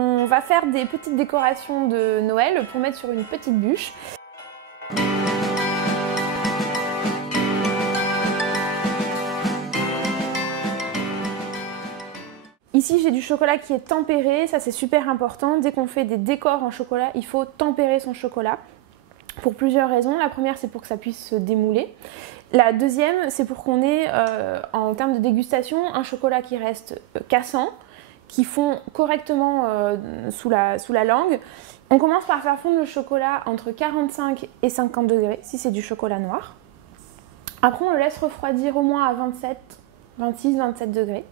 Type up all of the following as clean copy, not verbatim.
On va faire des petites décorations de Noël pour mettre sur une petite bûche. Ici j'ai du chocolat qui est tempéré, ça c'est super important. Dès qu'on fait des décors en chocolat, il faut tempérer son chocolat. Pour plusieurs raisons. La première, c'est pour que ça puisse se démouler. La deuxième, c'est pour qu'on ait, en termes de dégustation, un chocolat qui reste cassant, qui fond correctement sous la langue. On commence par faire fondre le chocolat entre 45 et 50 degrés, si c'est du chocolat noir. Après, on le laisse refroidir au moins à 26-27 degrés.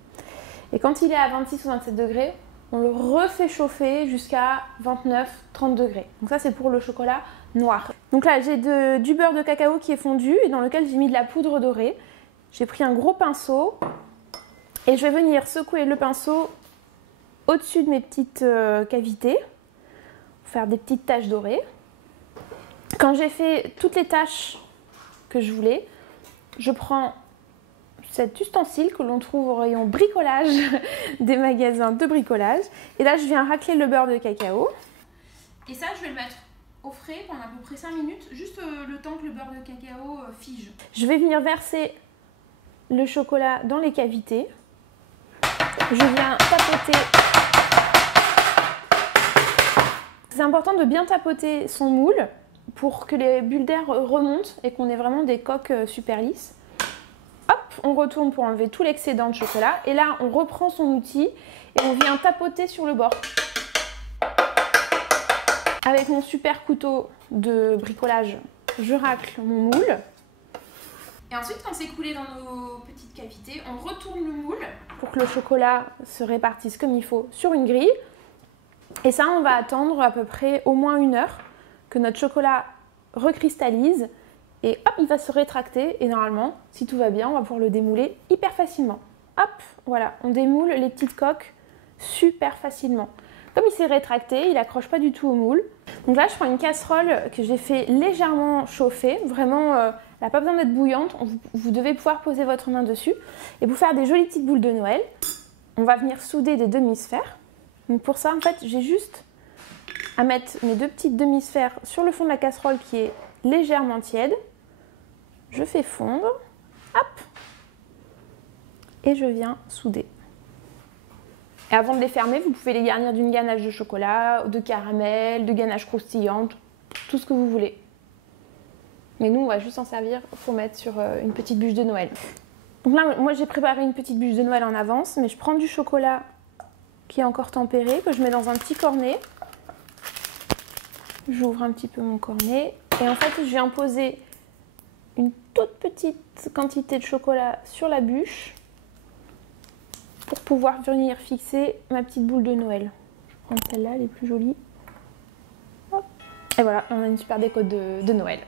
Et quand il est à 26 ou 27 degrés, on le refait chauffer jusqu'à 29-30 degrés. Donc ça, c'est pour le chocolat noir. Donc là, j'ai du beurre de cacao qui est fondu et dans lequel j'ai mis de la poudre dorée. J'ai pris un gros pinceau et je vais venir secouer le pinceau au-dessus de mes petites cavités pour faire des petites taches dorées. Quand j'ai fait toutes les taches que je voulais, je prends cet ustensile que l'on trouve au rayon bricolage des magasins de bricolage. Et là, je viens racler le beurre de cacao. Et ça, je vais le mettre au frais pendant à peu près 5 minutes, juste le temps que le beurre de cacao fige. Je vais venir verser le chocolat dans les cavités. Je viens tapoter. C'est important de bien tapoter son moule pour que les bulles d'air remontent et qu'on ait vraiment des coques super lisses. Hop, on retourne pour enlever tout l'excédent de chocolat. Et là, on reprend son outil et on vient tapoter sur le bord. Avec mon super couteau de bricolage, je racle mon moule. Et ensuite, quand c'est coulé dans nos petites cavités, on retourne le moule pour que le chocolat se répartisse comme il faut sur une grille. Et ça, on va attendre à peu près au moins 1 heure que notre chocolat recristallise. Et hop, il va se rétracter et normalement, si tout va bien, on va pouvoir le démouler hyper facilement. Hop, voilà, on démoule les petites coques super facilement. Comme il s'est rétracté, il n'accroche pas du tout au moule. Donc là, je prends une casserole que j'ai fait légèrement chauffer. Vraiment, elle n'a pas besoin d'être bouillante. Vous devez pouvoir poser votre main dessus. Et pour faire des jolies petites boules de Noël, on va venir souder des demi-sphères. Donc pour ça, en fait, j'ai juste à mettre mes 2 petites demi-sphères sur le fond de la casserole qui est légèrement tiède. Je fais fondre, hop, et je viens souder. Et avant de les fermer, vous pouvez les garnir d'une ganache de chocolat, de caramel, de ganache croustillante, tout ce que vous voulez. Mais nous, on va juste s'en servir pour mettre sur une petite bûche de Noël. Donc là, moi j'ai préparé une petite bûche de Noël en avance, mais je prends du chocolat qui est encore tempéré, que je mets dans un petit cornet. J'ouvre un petit peu mon cornet et en fait, je viens poser une toute petite quantité de chocolat sur la bûche pour pouvoir venir fixer ma petite boule de Noël. Je prends celle-là, elle est plus jolie. Hop. Et voilà, on a une super déco de Noël.